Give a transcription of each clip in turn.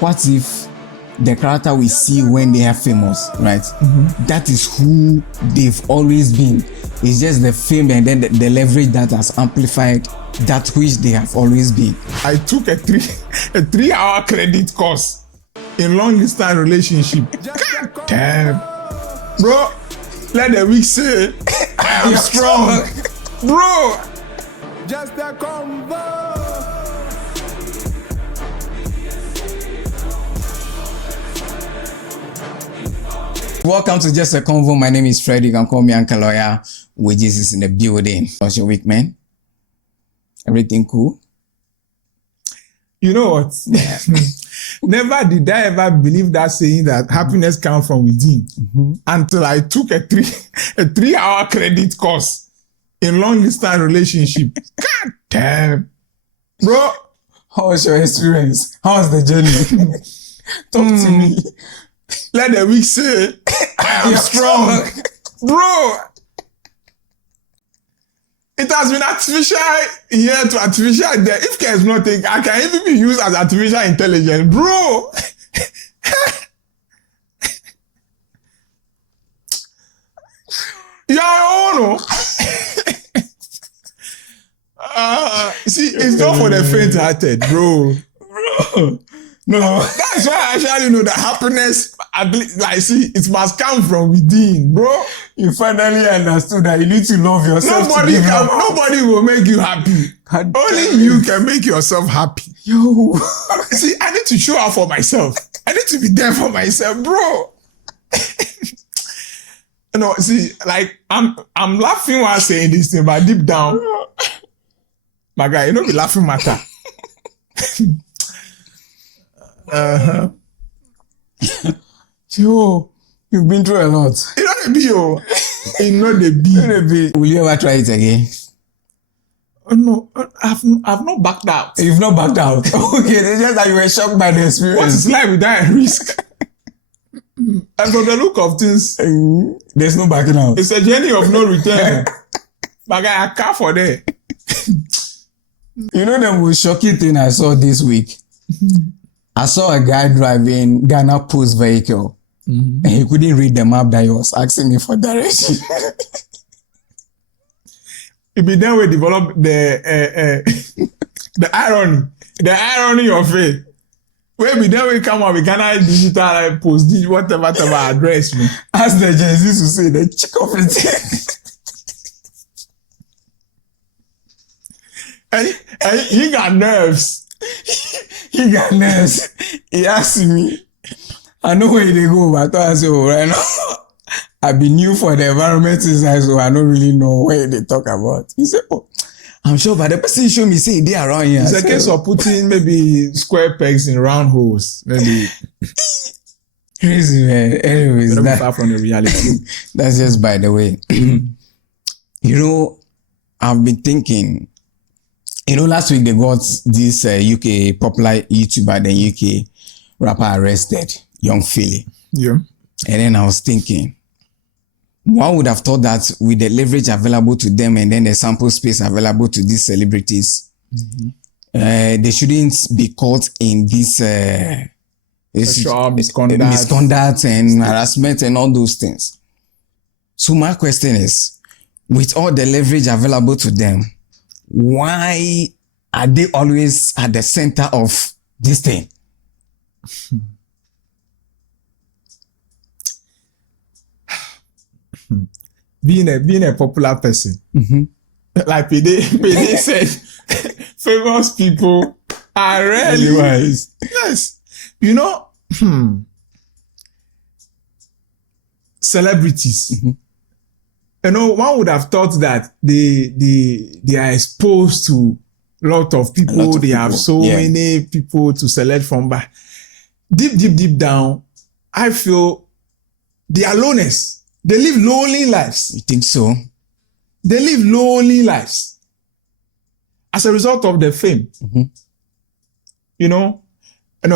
what if the character we see when they are famous, right? That is who they've always been. It's just the fame and then the leverage that has amplified that which they have always been. I took a 3-hour credit course in long distance relationship. God damn. Bro, let the weak say I am strong. Bro. Just a combo. Welcome to Just a Convo. My name is Fred. You can call me Uncle Lawyer. Wages is in the building. How's your week, man? Everything cool? You know what? Never did I ever believe that saying that happiness comes from within until I took a 3-hour credit course in long distance relationship. God damn. Bro. How was your experience? How was the journey? Talk to me. Let the weak say I am strong. Bro. It has been artificial here to artificial there. If care is not taken, I can even be used as artificial intelligence. Bro. Yeah, see, it's not for the faint-hearted, bro. No, that's why I actually know that happiness, it must come from within, bro. You finally understood that you need to love yourself. Nobody will make you happy. Only you can make yourself happy. Yo. See, I need to show up for myself. I need to be there for myself, bro. See, like, I'm laughing while saying this thing, but deep down, my guy, you know, be laughing matter. Yo, you've been through a lot. You know the B, yo. You know the B. Will you ever try it again? No, I've not backed out. You've not backed out? Okay, it's just that you were shocked by the experience. What is life without a risk? And from the look of things, there's no backing out. It's a journey of no return. My guy, I can't for that. You know the most shocking thing I saw this week? I saw a guy driving Ghana Post vehicle and he couldn't read the map that he was asking me for direction. If you then we develop the irony of it. When we then we come up with Ghana digital post, whatever address me. As the Gen Z to say, the check of it. and he got nerves. He got nerves. He asked me, I know where they go, but I said, right now, I've been new for the environment inside, so I don't really know where they talk about. He said, oh, I'm sure, but the person showed me, say, they are around here. It's a case of putting maybe square pegs in round holes. Maybe. Crazy, man. Anyways, that's far from the reality. That's just by the way. You know, I've been thinking, you know, last week they got this UK popular YouTuber, the UK rapper arrested, Young Philly. Yeah. And then I was thinking, one would have thought that with the leverage available to them and then the sample space available to these celebrities, they shouldn't be caught in this misconduct and harassment and all those things. So my question is, with all the leverage available to them, why are they always at the center of this thing? Being a popular person, like PD said, famous people are really wise. Yes, you know, celebrities. You know, one would have thought that they are exposed to a lot of people. They have so many people to select from. But deep down, I feel they are loners. They live lonely lives. You think so? They live lonely lives as a result of their fame. You know,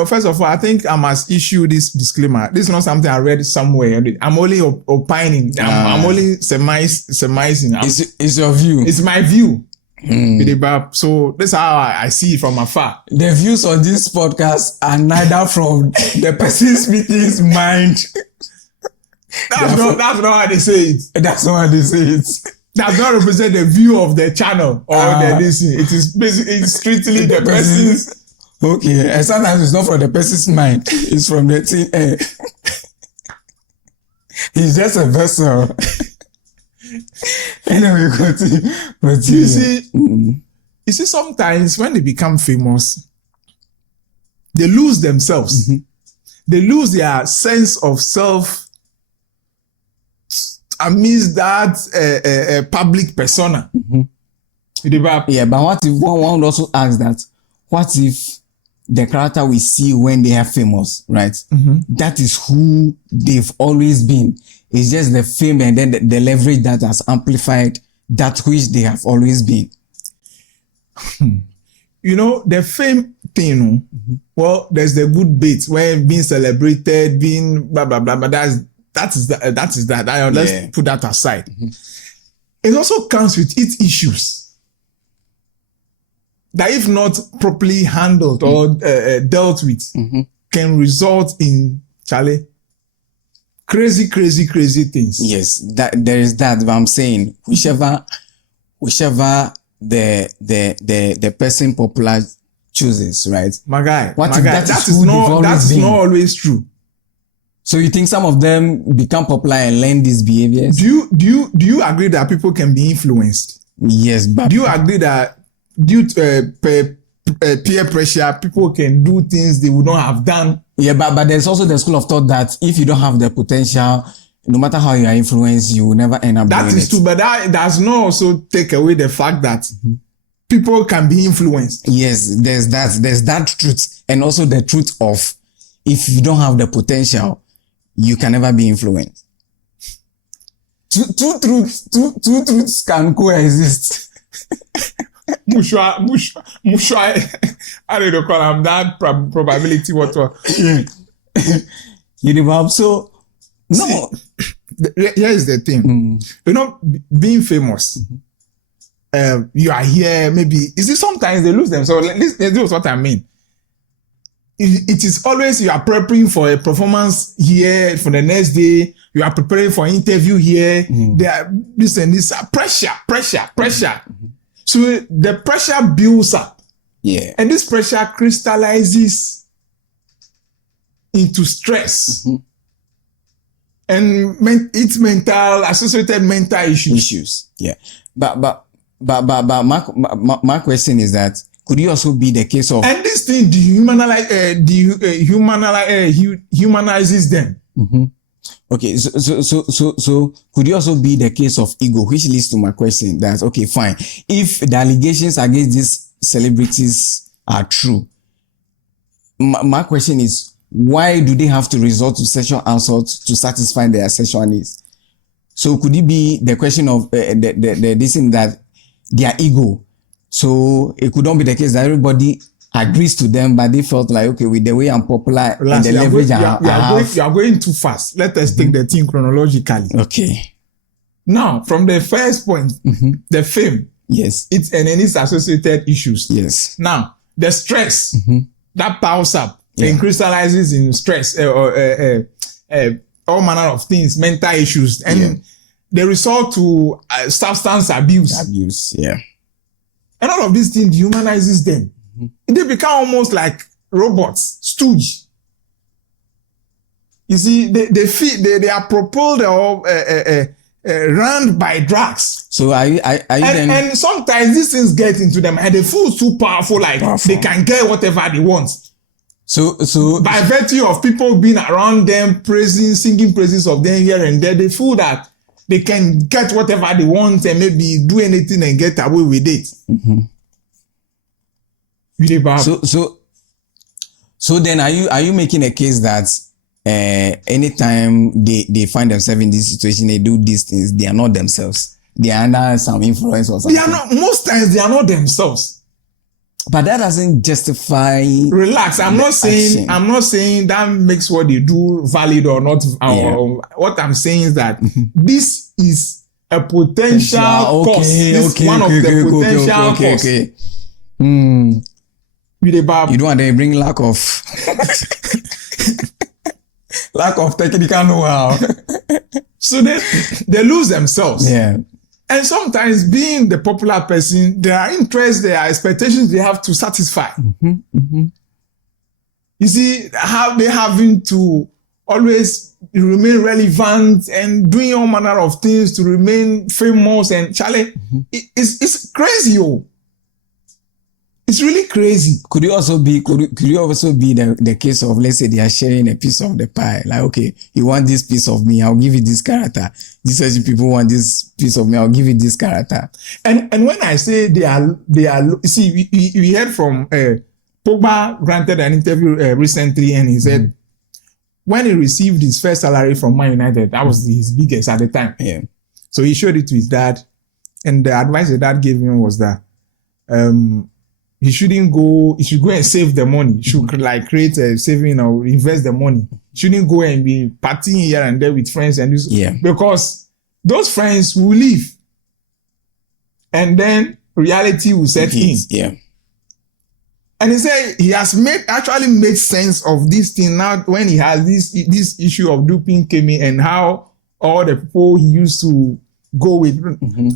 first of all, I think I must issue this disclaimer. This is not something I read somewhere. I'm only opining. I'm only surmising. It's your view. It's my view. So that's how I see it from afar. The views on this podcast are neither from the person speaking's mind. That's not how they say it. That's not how they say it. Does not represent the view of the channel or the listening. It is basically strictly the person's. Okay, and sometimes it's not from the person's mind. It's from the thing. He's just a vessel. Anyway, continue. You see, sometimes when they become famous, they lose themselves. They lose their sense of self amidst that public persona. Yeah, but what if one would also ask that? What if the character we see when they are famous, right? That is who they've always been. It's just the fame and then the leverage that has amplified that which they have always been. You know, the fame thing, well, there's the good bits when being celebrated, being blah, blah, blah, but that is that. Let's put that aside. It also comes with its issues that if not properly handled or dealt with, can result in, Charlie, crazy things. Yes, that there is that. But I'm saying whichever the person popular chooses, right? My guy, that's not always true. So you think some of them become popular and learn these behaviors? Do you agree that people can be influenced? Yes, but do you agree that due to peer pressure, people can do things they would not have done? Yeah, but there's also the school of thought that if you don't have the potential, no matter how you are influenced, you will never end up doing it. That is true, but that does not also take away the fact that people can be influenced. Yes, there's that truth, and also the truth of if you don't have the potential, you can never be influenced. Two truths can coexist. Mushwa, I don't know, call them that probability, what. So, no. Here is the thing. You know, being famous, you are here, maybe, is it sometimes they lose them? So, this is what I mean. It is always you are preparing for a performance here for the next day. You are preparing for an interview here. There are this and this pressure. So the pressure builds up. Yeah. And this pressure crystallizes into stress. And it's associated mental issues. Yeah. But my question is that could it also be the case of, and this thing humanizes them. Okay, so could it also be the case of ego, which leads to my question that, okay, fine. If the allegations against these celebrities are true, my question is, why do they have to resort to sexual assault to satisfy their sexual needs? So could it be the question of this thing that their ego? So it could not be the case that everybody agrees to them, but they felt like, okay, with the way I'm popular and the leverage you are going too fast. Let us take the thing chronologically. Okay. Now, from the first point, the fame. Yes. And then its associated issues. Yes. Now, the stress that piles up and crystallizes in stress all manner of things, mental issues, and they resort to substance abuse. Yeah. And all of these things dehumanizes them. They become almost like robots, stooge. You see, they are propelled or run by drugs. So are you then? And sometimes these things get into them, and they feel too powerful, they can get whatever they want. So by virtue of people being around them, singing praises of them here and there, they feel that they can get whatever they want and maybe do anything and get away with it. So then are you making a case that anytime they find themselves in this situation, they do these things, they are not themselves? They are under some influence or something? Most times they are not themselves. But that doesn't justify. Relax. I'm not saying that makes what they do valid or not. What I'm saying is that this is a potential cause. This one of the potential cause. With about you don't want to bring lack of technical know-how. So they lose themselves. Yeah. And sometimes being the popular person, there are interests, there are expectations they have to satisfy. You see, how they having to always remain relevant and doing all manner of things to remain famous and Charlie, it's crazy. It's really crazy. Could it also be the case of, let's say they are sharing a piece of the pie? Like, okay, you want this piece of me, I'll give you this character. These certain people want this piece of me, I'll give you this character. And when I say they are, see, we heard from Pogba granted an interview recently, and he said when he received his first salary from Man United, that was his biggest at the time. Yeah. So he showed it to his dad, and the advice his dad gave him was that he shouldn't go. He should go and save the money. He should like create a saving or invest the money. He shouldn't go and be partying here and there with friends and this, because those friends will leave, and then reality will set in. Yeah. And he said he has actually made sense of this thing now when he has this issue of doping came in, and how all the people he used to go with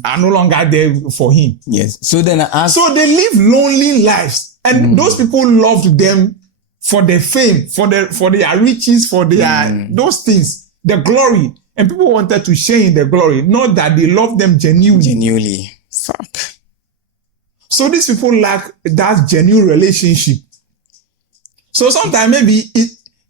are no longer there for him. Yes. So then so they live lonely lives, and those people loved them for their fame, for their riches, for their those things, the glory, and people wanted to share in the glory, not that they loved them genuinely. Fuck. So these people lack that genuine relationship. So sometimes maybe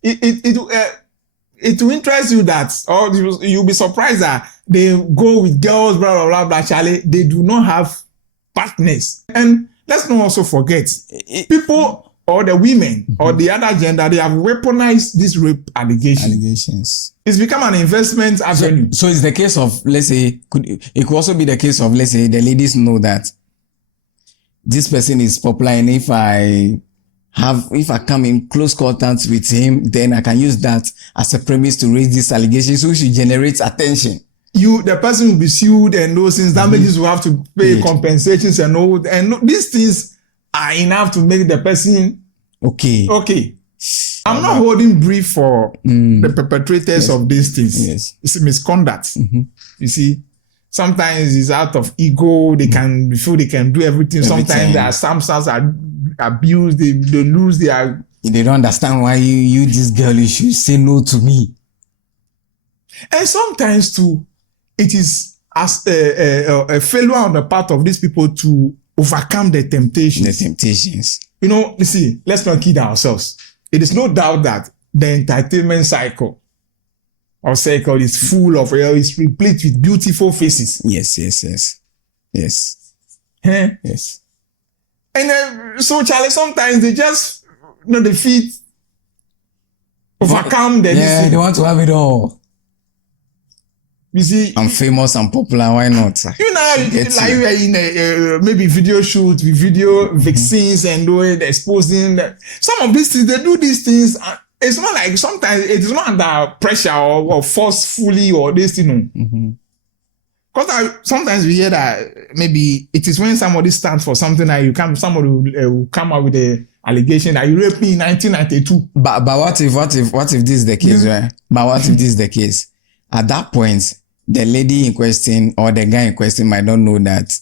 it will interest you that, or you'll be surprised that they go with girls, blah, blah, blah, blah, Charlie. They do not have partners. And let's not also forget, people or the women or the other gender, they have weaponized these rape allegations. It's become an investment avenue. So it's the case of, let's say, it could also be the case of, let's say, the ladies know that this person is popular, and if I come in close contact with him, then I can use that as a premise to raise this allegation, so we should generate attention. The person will be sued, and those things, damages will have to pay compensations and all, and these things are enough to make the person okay. I'm not holding brief for the perpetrators of these things. Yes. It's a misconduct. You see, sometimes it's out of ego. They can feel they can do everything. Sometimes there are some sons are abused. They lose their. They don't understand why you this girl, you should say no to me. And sometimes too, it is as a failure on the part of these people to overcome the temptations. You know, you see, let's not kid ourselves. It is no doubt that the entertainment cycle or circle is full of, is replete with beautiful faces. Yes. Yes. And so, Charlie, sometimes they just, they feel overcome the. Yeah, they want to have it all. You see, I'm famous, I'm popular, why not? You know, like you are in a maybe video shoot with video vaccines and doing exposing. Some of these things, they do these things. It's not like sometimes it is not under pressure or forcefully or this, Because sometimes we hear that maybe it is when somebody stands for something that somebody will come out with the allegation that you raped me in 1992. But what if this is the case, right? But what if this is the case? At that point, the lady in question or the guy in question might not know that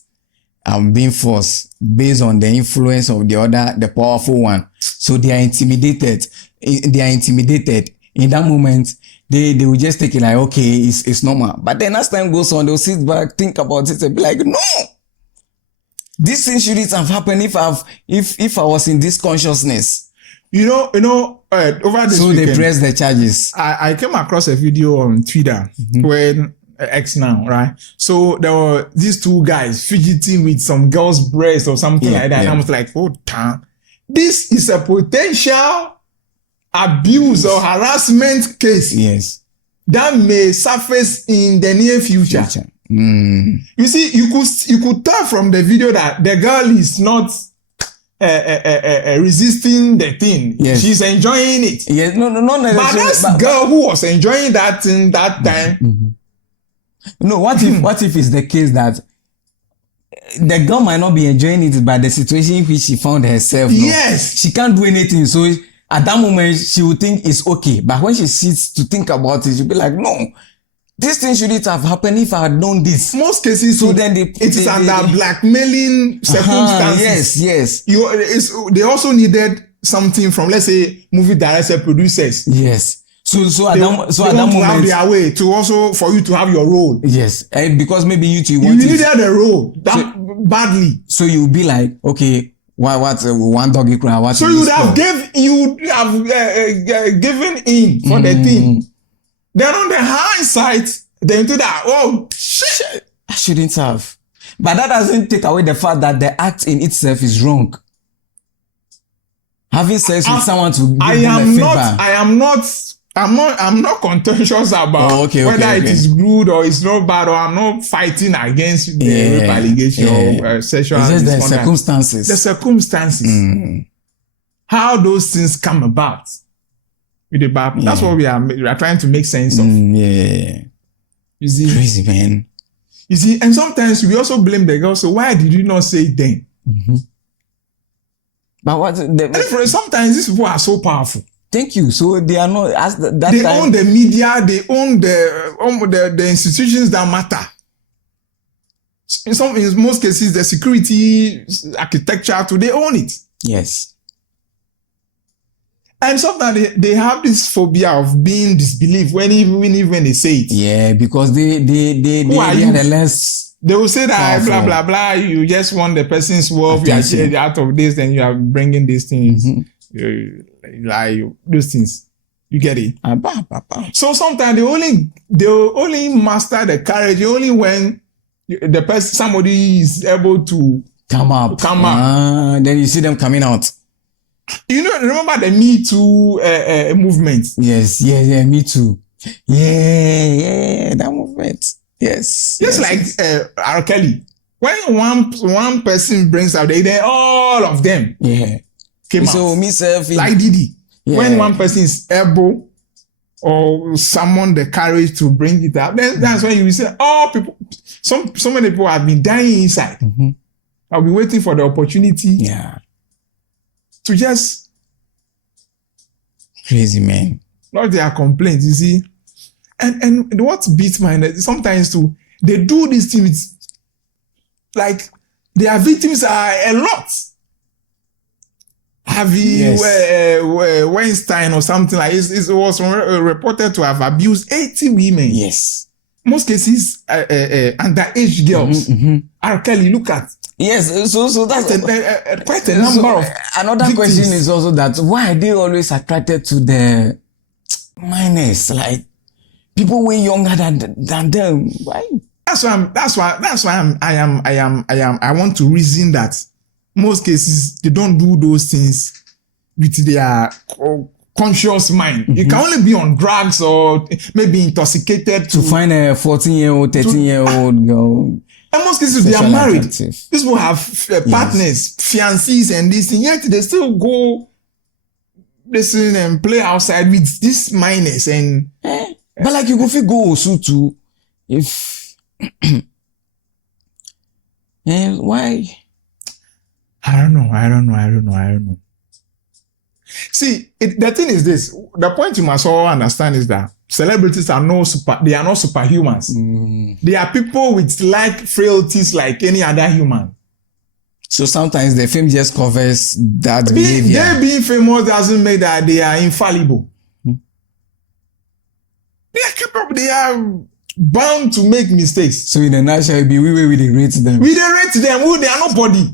I'm being forced based on the influence of the powerful one. So they are intimidated. In that moment, they will just take it like, okay, it's normal. But then as time goes on, they'll sit back, think about it, and be like, no, this thing shouldn't have happened if I was in this consciousnness. Over this so weekend, they press the charges. I came across a video on Twitter when X now, right? So there were these two guys fidgeting with some girl's breast or something like that. And I was like, oh, damn. This is a potential abuse or harassment case. Yes. That may surface in the near future. You see, you could tell from the video that the girl is not resisting the thing. Yes. She's enjoying it. Yes. No. But that girl who was enjoying that thing that time No, what if it's the case that the girl might not be enjoying it, but the situation in which she found herself, Yes. she can't do anything. So at that moment, she will think it's okay. But when she sits to think about it, she'll be like, no, this thing shouldn't have happened if I had known this. Most cases, So then it is under blackmailing circumstances. Yes. They also needed something from, let's say, movie director, producers. Yes. So at They that want moment, to have their way to also for you to have your role. yes, because maybe you You want needed it, a role that badly. so you'll be like, okay, what one doggy cry, what? So you would have given in for the thing. Then on the hindsight, they into that. Oh shit! I shouldn't have. But that doesn't take away the fact that the act in itself is wrong. Having sex with someone to give them a favor. I'm not contentious about whether it is good or it's not bad, or I'm not fighting against the rape allegation or sexual It's just the misconduct. circumstances. The circumstances. How those things come about with the Bible. That's what we are trying to make sense of. Yeah. You see? Crazy, man. You see, and sometimes we also blame the girl. So why did you not say it then? But what? Sometimes these people are so powerful. Thank you. So they are not as that They time. own the media. They own the institutions that matter. In most cases, the security architecture too, they own it. Yes. And sometimes they have this phobia of being disbelieved when they say it. Yeah, because they are the less. They will say that powerful. blah blah blah. You just want the person's wealth. You are out of this, then you are bringing these things. Like those things, you get it. So sometimes they only master the courage only when somebody is able to come up. Then you see them coming out. You know, remember the Me Too movement? Yes, yeah, me too. Yeah, that movement. Yes. Just like R. Kelly. When one person brings out, then all of them came out. So myself, like Didi. Yeah. When one person is able or summon the courage to bring it up, then that's when you will say, oh, people, so many people have been dying inside. I'll be waiting for the opportunity. To just crazy, man. Not their complaints, you see. And what beats my head sometimes too, they do these things like their victims are a lot. Harvey Weinstein or something like it was reported to have abused 80 women. Yes. Most cases underage girls. R. Kelly, look at. Yes, so that's quite a number of. Another victims. question is also that why are they always attracted to the minors, like people way younger than them? Why? That's why I want to reason that most cases they don't do those things with their conscious mind. You can only be on drugs or maybe intoxicated to find a 14-year-old, 13-year-old girl. In most cases, they are married. These people have partners, fiancés, and this thing. Yet they still go listen and play outside with these minors. And but like you go also too, if why? I don't know. See, the thing is this. The point you must all understand is that celebrities are not superhumans. They are people with like frailties like any other human. So sometimes the fame just covers that behavior. They being famous doesn't mean that they are infallible. They are capable. They are bound to make mistakes. So in a nutshell, we rate them. We rate them. They are nobody.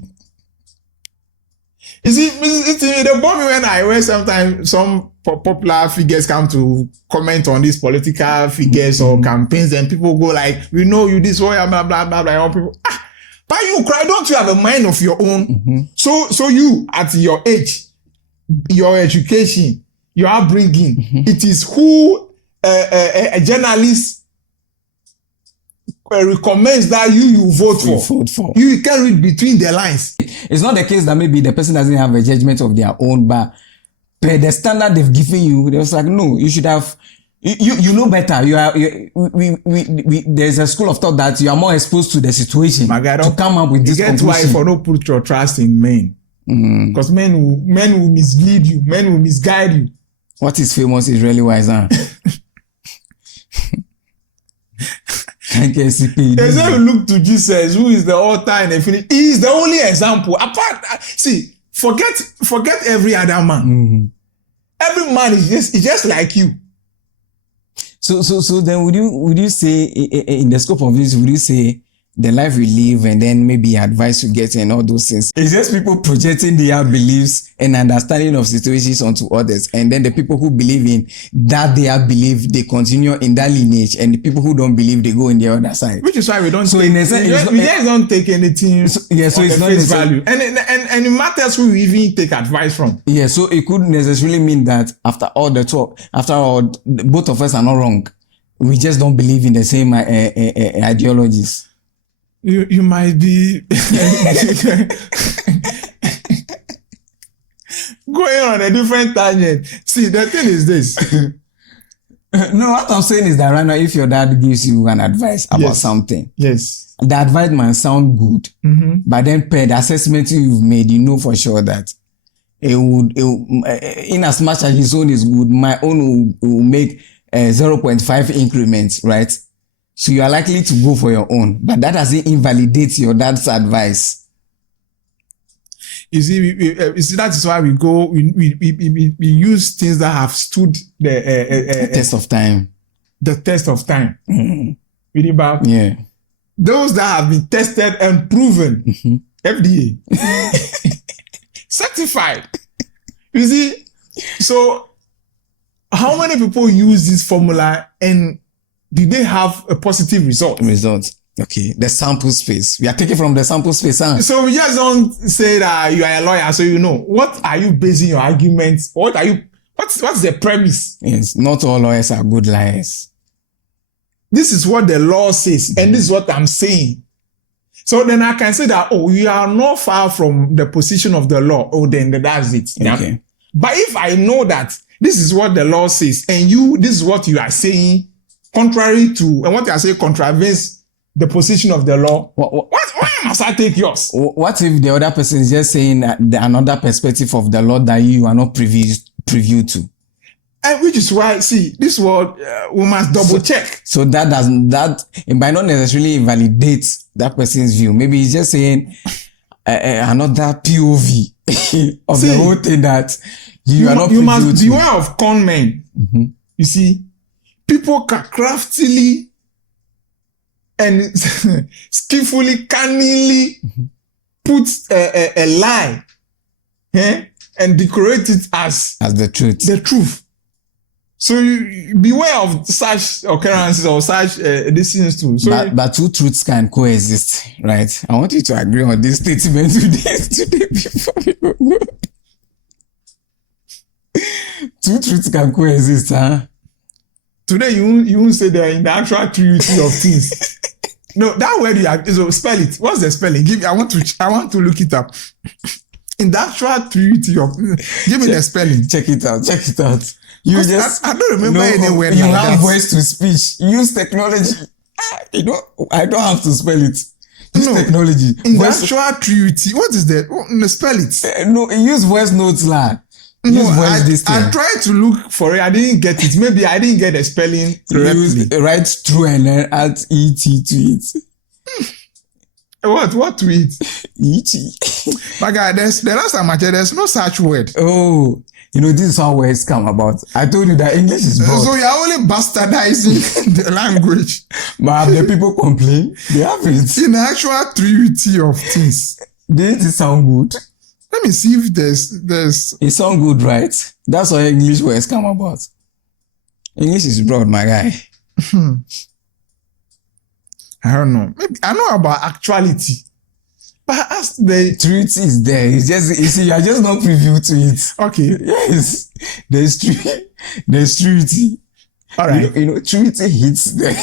You see, the bother me when I wear sometimes some popular figures come to comment on these political figures or campaigns, and people go like, "We know you this way, blah blah blah blah." People, but you cry, don't you have a mind of your own? So you at your age, your education, your upbringing, it is who a journalist recommends that you vote for. You can read between the lines. It's not the case that maybe the person doesn't have a judgment of their own, but per the standard they've given you, they was like, no, you should have You know better. There's a school of thought that you are more exposed to the situation to come up with this conclusion. That's why for no put your trust in men. Because men will mislead you. Men will misguide you. What is famous is really wise, huh? They say we look to Jesus, who is the author and the finish. He is the only example. See, forget every other man. Mm-hmm. Every man is just like you. So then would you say in the scope of this, would you say the life we live and then maybe advice you get and all those things? It's just people projecting their beliefs and understanding of situations onto others. And then the people who believe in that their belief, they continue in that lineage. And the people who don't believe, they go in the other side. Which is why we don't so take, in a sense, we just don't take anything so it's not face value. And it matters who we even take advice from. Yeah, so it could necessarily mean that after all the talk, after all, both of us are not wrong. We just don't believe in the same ideologies. You might be going on a different tangent. See, the thing is this. No, what I'm saying is that right now, if your dad gives you an advice about something, yes, the advice might sound good, but then per the assessment you've made, you know for sure that it would in as much as his own is good, my own will make 0.5 increments, right? So you are likely to go for your own, but that doesn't invalidate your dad's advice. You see, that is why we go. We use things that have stood the test of time. The test of time. Really bad. Yeah. Those that have been tested and proven, FDA certified. You see, so how many people use this formula and did they have a positive result? Okay. The sample space. We are taking from the sample space, huh? So we just don't say that you are a lawyer, so you know. What are you basing your arguments? What's the premise? Yes. Not all lawyers are good liars. This is what the law says, and this is what I'm saying. So then I can say that, we are not far from the position of the law. Then that's it. Okay. Yeah? But if I know that this is what the law says, and this is what you are saying, contrary to, and what I say contravenes the position of the law. Why must I take yours? What if the other person is just saying another perspective of the law that you are not privy to? And which is why, see, this word we must double check. So it might not necessarily invalidate that person's view. Maybe he's just saying another POV of the whole thing that you are not privy to. You must beware of con men. You see, people can craftily and skillfully, cunningly put a lie and decorate it as the truth. The truth. So you beware of such occurrences or such decisions too. So but two truths can coexist, right? I want you to agree on this statement today before we go. Two truths can coexist, huh? Today you won't say they're in the actual truth of things. No, that word you have, so spell it. What's the spelling? I want to look it up. In the actual truth of, give me the spelling. Check it out. I don't remember any word. You have voice to speech. Use technology. I don't have to spell it. Use technology. In the actual truth, what is that? No, spell it. No, use voice notes lah. I tried to look for it. I didn't get it. Maybe I didn't get the spelling correctly. Write through and then add ET to it. What to it? ET. But guy, the last time I checked, there's no such word. Oh, this is how words come about. I told you that English is broad. So you're only bastardizing the language. But the people complain. They have it. In the actual truth of things. Didn't it sound good? Let me see if there's. It sounds good, right? That's how English words come about. English is broad, my guy. I don't know. Maybe I know about actuality, but as the truth is there. It's just you are just not privy to it. Okay. Yes, there's truth. There's truth. All right. Truth hits there.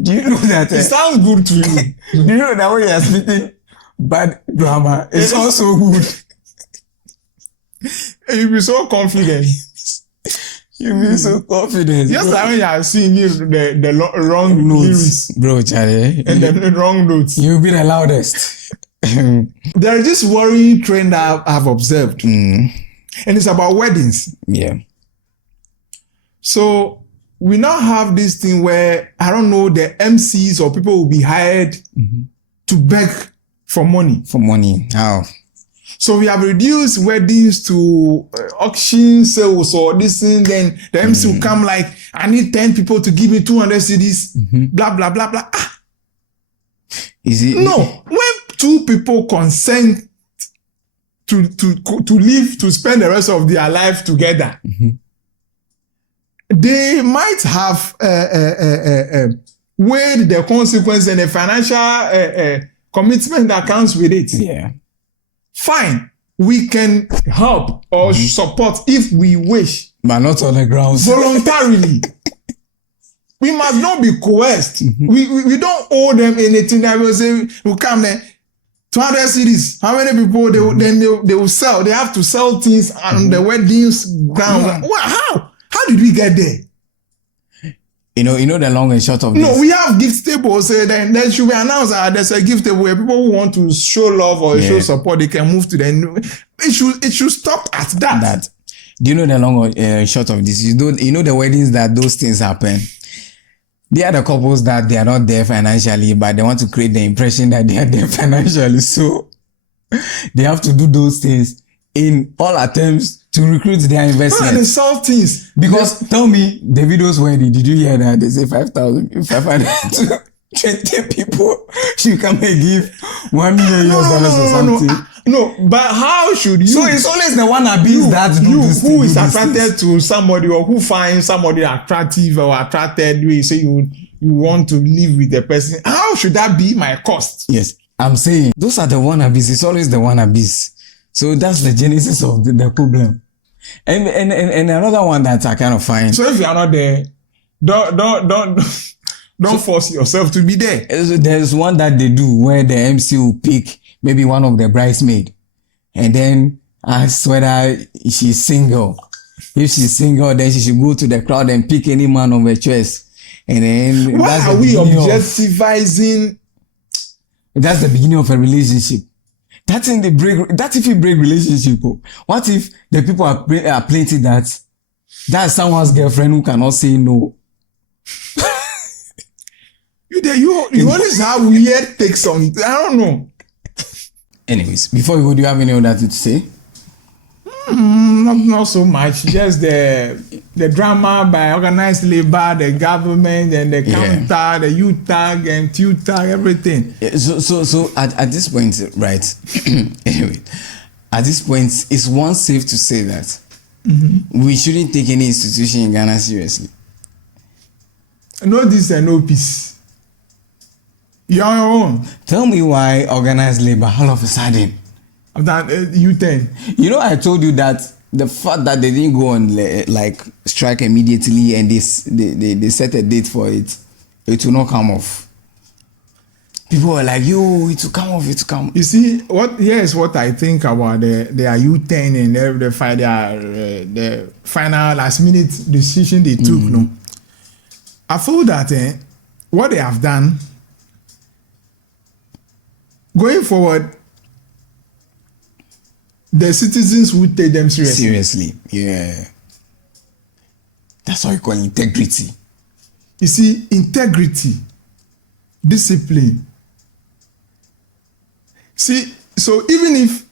Do you know that? It sounds good to you. Do you know that when you are speaking bad grammar, it's also good. And you'll be so confident. You be so confident. Just like when you are singing the wrong lyrics bro, Charlie. and the wrong notes. You'll be the loudest. There is this worrying trend I've observed, and it's about weddings. Yeah. So we now have this thing where, I don't know, the MCs or people will be hired to beg for money. For money. How? So we have reduced weddings to auction sales or this thing. Then the MC will come like, I need 10 people to give me 200 CDs, blah, blah, blah, blah. Is it? No. When 2 people consent to live, to spend the rest of their life together, they might have weighed the consequence and the financial commitment that comes with it. Yeah. Fine, we can help or support if we wish. But not on the grounds. Voluntarily. We must not be coerced. We don't owe them anything. That will say, we'll come there, 200 cities. How many people they will sell? They have to sell things on the weddings ground. How? How did we get there? You know the long and short of this. No, we have gift tables. Then should be announced that there's a gift table where people who want to show love or show support, they can move to the. It should stop at that. Do you know the long and short of this? You know the weddings that those things happen. They are the couples that they are not there financially, but they want to create the impression that they are there financially. So they have to do those things in all attempts to recruit their investment. They sell things. Because tell me, the videos wedding, did you hear that? They say 5,500 to 20 people should come and give $1 million or something. No, but how should you? So it's always the wannabes that do this. Who is attracted to somebody or who finds somebody attractive or attracted, you say you want to live with the person. How should that be my cost? Yes, I'm saying those are the wannabes. It's always the wannabes. So that's the genesis of the problem. And another one that I kind of find. So if you are not there, don't force yourself to be there. There's one that they do where the MC will pick maybe one of the bridesmaids and then ask whether she's single. If she's single, then she should go to the crowd and pick any man of her choice. And then why are we objectivizing? That's the beginning of a relationship. That's if you break relationship. What if the people are plenty that's someone's girlfriend who cannot say no? You always have weird takes on. I don't know. Anyways, before we go, do you have any other thing to say? Not so much. Just the drama by organized labor, the government, and the counter, the U-tag and Q-tag, everything. Yeah, so at this point, right? Anyway, at this point, is one safe to say that we shouldn't take any institution in Ghana seriously? No this and no peace. You're on your own. Tell me why organized labor all of a sudden? That U10. You know, I told you that the fact that they didn't go on like strike immediately and they set a date for it, it will not come off. People were like, yo, it will come off, it will come. You see, here's what I think about their U10 and the final last minute decision they took. No, I feel that what they have done going forward, the citizens would take them seriously. Seriously, yeah. That's what you call integrity. You see, integrity, discipline. See, so even if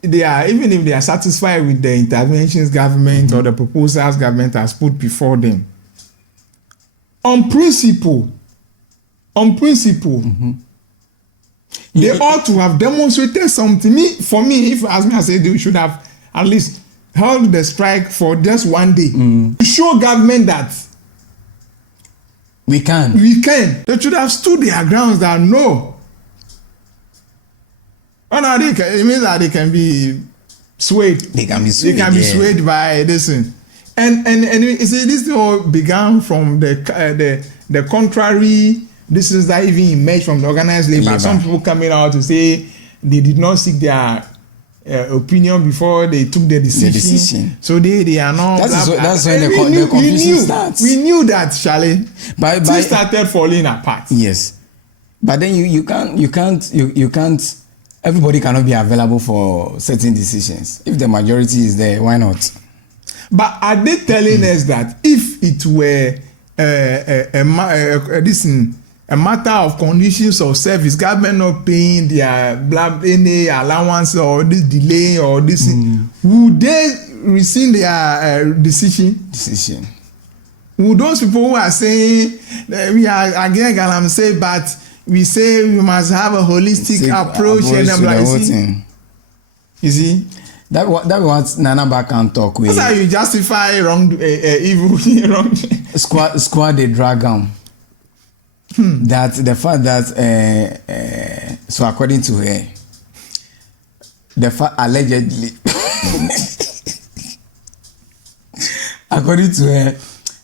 they are satisfied with the interventions government or the proposals government has put before them, on principle, they ought to have demonstrated something. For me, if as I said, they should have at least held the strike for just one day to show government that we can. They should have stood their grounds that no. Oh no, it means that they can be swayed. They can be swayed by this thing. And you see, this all began from the contrary. This is that even emerged from the organized labor. Some people coming out to say they did not seek their opinion before they took the decision. So they are not. That's when the confusion starts. We knew that, Charlie. Things started falling apart. Yes, but then you can't. Everybody cannot be available for certain decisions. If the majority is there, why not? But are they telling us that if it were a matter of conditions of service, government not paying their any allowance or this delay or this, would they rescind their decision? Would those people who are saying we are again Galamsey, but we say we must have a holistic approach and I'm like, you see? That what Nana Ba can talk with. That's how you justify wrong evil wrong. Squad they drag on. That the fact that so according to her, the fact allegedly according to her,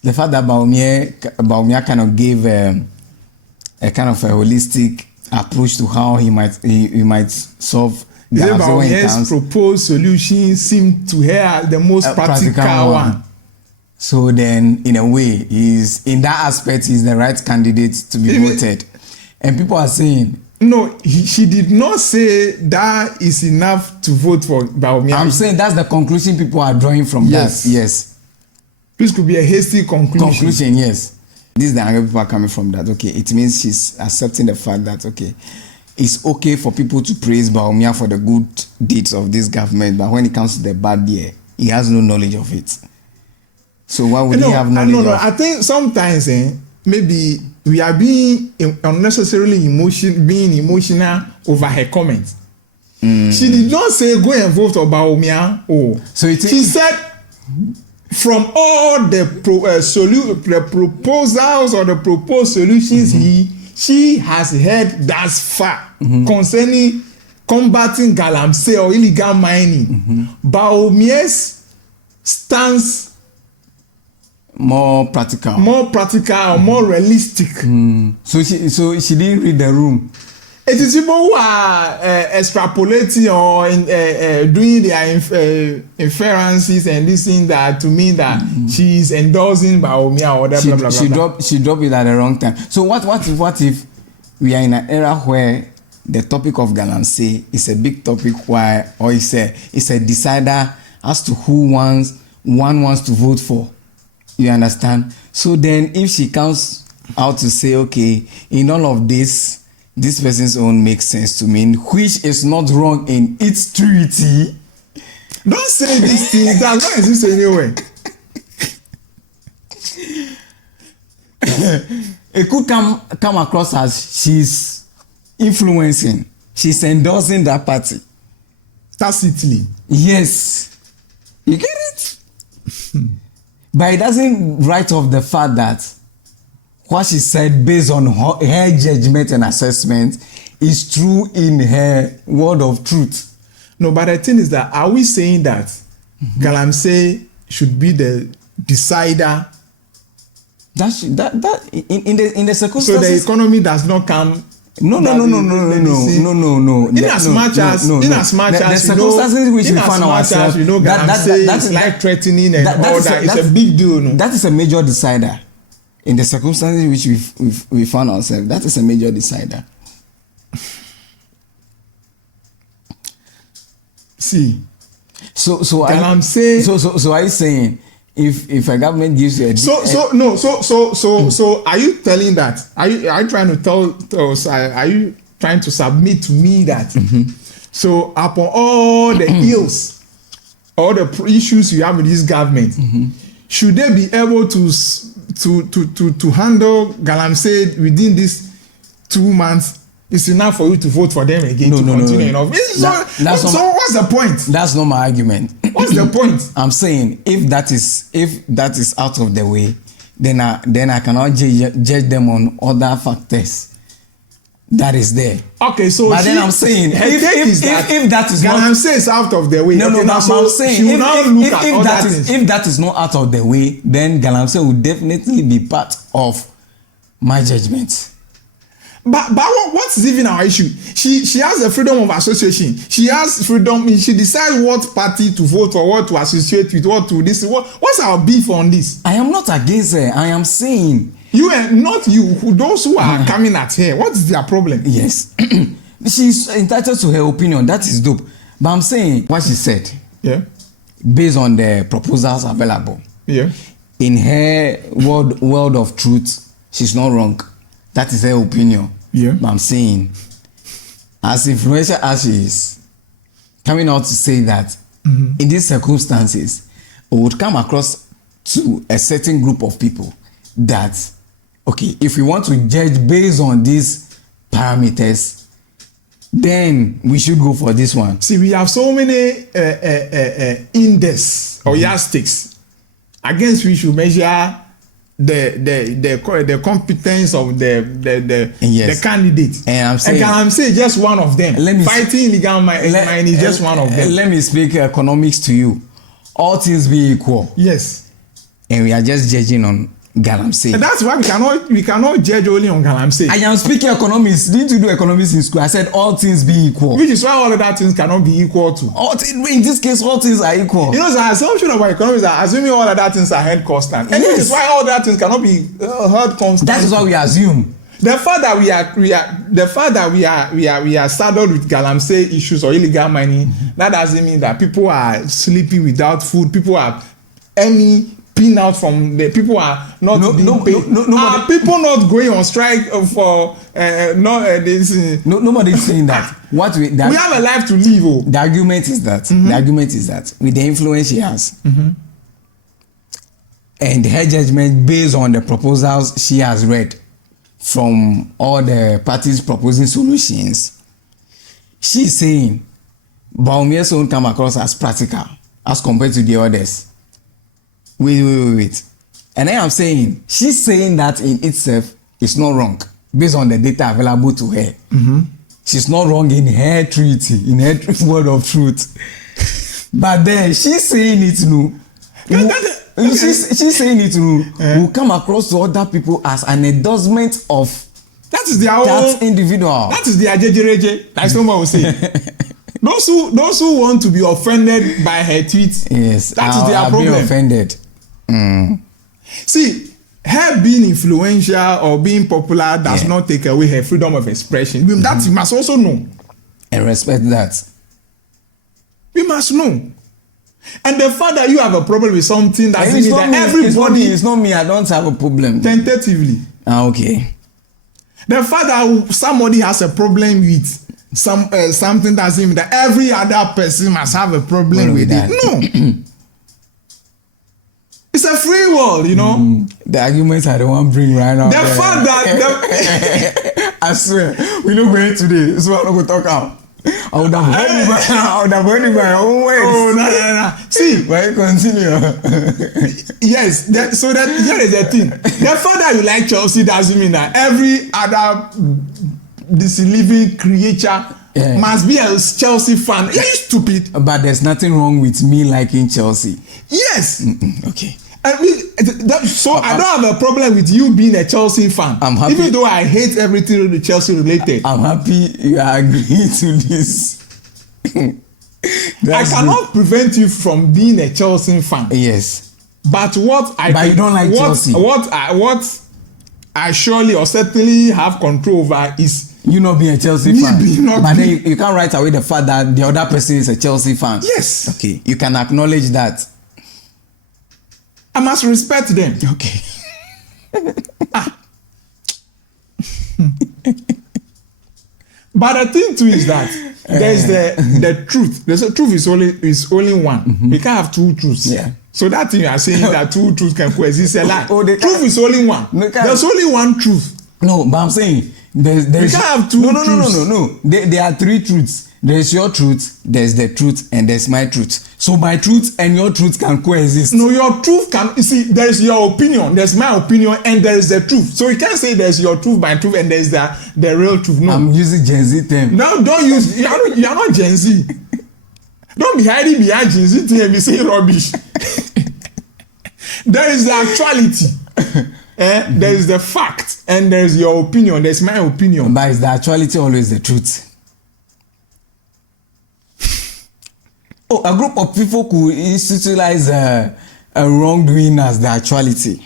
the fact that Baumia kind of gave a kind of a holistic approach to how he might solve Baumia's proposed solution seemed to her the most practical one. So then, in a way, in that aspect, he's the right candidate to be voted. And people are saying, no, she did not say that is enough to vote for Baumia. I'm saying that's the conclusion people are drawing from that. Yes. This could be a hasty conclusion. Yes. This is the angle people are coming from that. Okay, it means she's accepting the fact that, okay, it's okay for people to praise Baumia for the good deeds of this government, but when it comes to the bad year, he has no knowledge of it. So why would he have knowledge of it? I think sometimes maybe we are being unnecessarily emotional over her comments. She did not say go and vote for Baumia. She said from all the proposals or the proposed solutions she has heard thus far concerning combating galamsey or illegal mining. Baumia's stance more practical, more realistic. So she didn't read the room. It is people who are extrapolating or doing their inferences and listening that to mean that she is endorsing Baumia or blah blah blah. She dropped it at the wrong time. So what if we are in an era where the topic of galamsey is a big topic, or it's a decider as to who one wants to vote for? You understand? So then if she comes out to say, okay, in all of this person's own makes sense to me, which is not wrong in its truity. Don't say this thing. That's not exist anyway. It could come across as she's influencing, she's endorsing that party. Tacitly. Yes. You get it? But it doesn't write off the fact that what she said based on her judgment and assessment is true in her word of truth. No, but the thing is that, are we saying that galamsey should be the decider? That in the circumstances. So the economy does not come. No. In as much as the circumstances which we find ourselves, that's life threatening and all that. It's a big deal. No? That is a major decider. In the circumstances which we found ourselves, that is a major decider. See. So are you saying if a government gives you a so are you telling that? Are you trying to tell us? Are you trying to submit to me that? So upon all the ills, all the issues you have with this government, should they be able to handle galamsey within these 2 months? It's enough for you to vote for them again to continue. So what's the point? That's not my argument. What's the point? I'm saying if that is out of the way, then I cannot judge them on other factors that is there. Okay, so but then I'm saying if that is galamsey is out of the way. I'm saying if that is not out of the way, then galamsey will definitely be part of my judgment. But what's even our issue? She has the freedom of association. She has freedom. She decides what party to vote for, what to associate with, what to this. What's our beef on this? I am not against her. I am saying you and not you. Those who are coming at her. What's their problem? Yes, she's entitled to her opinion. That is dope. But I'm saying what she said. Yeah. Based on the proposals available. Yeah. In her world of truth, she's not wrong. That is her opinion. Yeah. But I'm saying, as influential as she is, coming out to say that in these circumstances, it would come across to a certain group of people that, okay, if we want to judge based on these parameters, then we should go for this one. See, we have so many index or yardsticks against which we measure the competence of the candidate. And I'm saying just one of them. Fighting illegal mining is just one of them. Let me speak economics to you. All things being equal. Yes. And we are just judging on Galamsey. And that's why we cannot judge only on Galamsey. I am speaking economics. Didn't you do economics in school? I said all things be equal. Which is why all of that things cannot be equal to. In this case, all things are equal. You know, the assumption about economics are assuming all of that things are held constant. And yes. Which is why all that things cannot be held constant. That is what we assume. The fact that we are saddled with Galamsey issues or illegal mining, that doesn't mean that people are sleeping without food. People are peeing out from the people are not being paid. Are people not going on strike for this? Nobody is saying that. We have a life to live. Oh. The argument is that with the influence she has and her judgment based on the proposals she has read from all the parties proposing solutions, she's saying Baumia's won't come across as practical as compared to the others. Wait. And I am saying, she's saying that in itself is not wrong based on the data available to her. She's not wrong in her treaty, in her word of truth. But then she's saying it no. She's saying it no. Will come across to other people as an endorsement of that individual. That is their jejereje. That's what I was saying. Those who want to be offended by her tweets, yes, that is their problem. Be offended. See, her being influential or being popular does not take away her freedom of expression. That you must also know. And respect that. We must know. And the fact that you have a problem with something that means that everybody... It's not me. I don't have a problem. Tentatively. Okay. The fact that somebody has a problem with something doesn't mean that every other person must have a problem with it. No. It's a free world, you know. The arguments I don't want to bring right now. The fact that I swear, we're not going today. So I'm not going to talk out. I would have heard it by own words. Oh, no. See, why continue? Yes, so that here is the thing. The fact that you like Chelsea doesn't mean that every other this living creature must be a Chelsea fan. Are you stupid? But there's nothing wrong with me liking Chelsea. Yes. Okay. I don't have a problem with you being a Chelsea fan. I'm happy. Even though I hate everything with Chelsea related. I'm happy you are agreeing to this. I cannot prevent you from being a Chelsea fan. Yes. But you don't like Chelsea. What I surely or certainly have control over is you not being a Chelsea fan. But then you can't write away the fact that the other person is a Chelsea fan. Yes. Okay. You can acknowledge that. I must respect them. Okay. But the thing too is that there's the truth. The truth is only one. We can't have two truths. Yeah. So that thing you are saying that two truths can coexist a lie. Truth is only one. There's only one truth. No, but I'm saying there's we can't have two truths. No. There are three truths. There's your truth, there's the truth, and there's my truth. So my truth and your truth can coexist. No, your truth can. You see, there's your opinion, there's my opinion, and there's the truth. So you can't say there's your truth, my truth, and there's the real truth. No, I'm using Gen Z term. No, don't use. You are not Gen Z. Don't be hiding behind Gen Z and be saying rubbish. There is the actuality. There is the fact and there's your opinion. There's my opinion. But is the actuality always the truth? Oh, a group of people could institutionalize a wrongdoing as the actuality.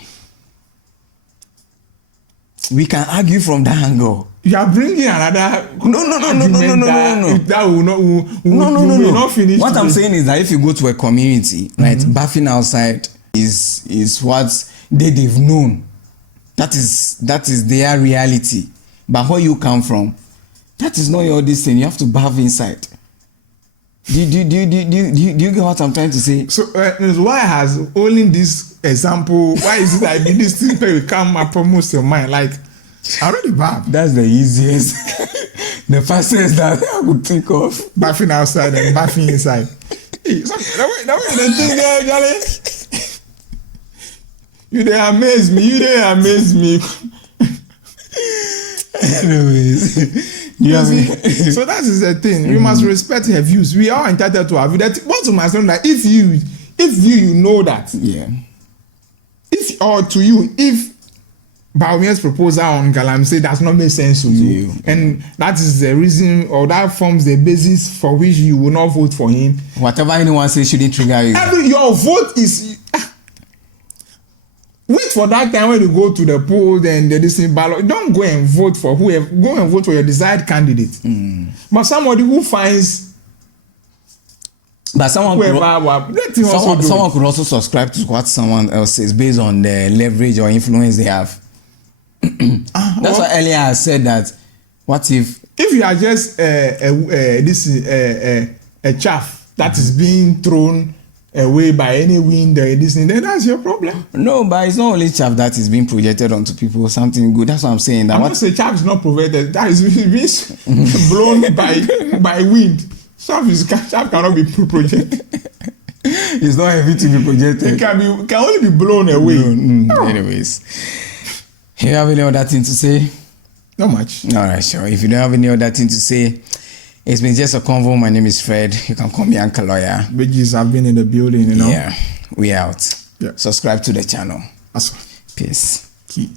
We can argue from that angle. You are bringing another. No. That will not finish. What I'm saying is that if you go to a community, right, bathing outside is what they've known. That is their reality. But where you come from, that is not your thing. You have to bath inside. Do you get what I'm trying to say? So why has only this example? Why is it that this thing will come uppermost your mind? Like, I already bath. That's the easiest, the fastest that I would think of. Bathing outside and bathing inside. Hey, that way the thing there, Charlie. You they amaze me. Anyways. So that is the thing. You must respect her views. We are entitled to have that. What you must know that if you know that, if Bawumia's proposal on Galamsey does not make sense to you, and that is the reason or that forms the basis for which you will not vote for him. Whatever anyone says shouldn't trigger you. Your vote is. Wait for that time when you go to the polls and the decision ballot. Don't go and vote for whoever. Go and vote for your desired candidate. But somebody who finds. But someone could also subscribe to what someone else says based on the leverage or influence they have. That's why earlier I said that. What if you are just a chaff that is being thrown away by any wind or anything, then that's your problem. No, but it's not only chaff that is being projected onto people, something good. That's what I'm saying. That I'm not saying chaff is not projected. That is being blown by wind. Chaff cannot be projected. It's not heavy to be projected. It can only be blown away. Anyways, you have any other thing to say? Not much. All right, sure. If you don't have any other thing to say, it's been just a convo. My name is Fred. You can call me Uncle Lawyer. Bridges have been in the building, you know. Yeah, we out. Yeah. Subscribe to the channel. That's Peace. key.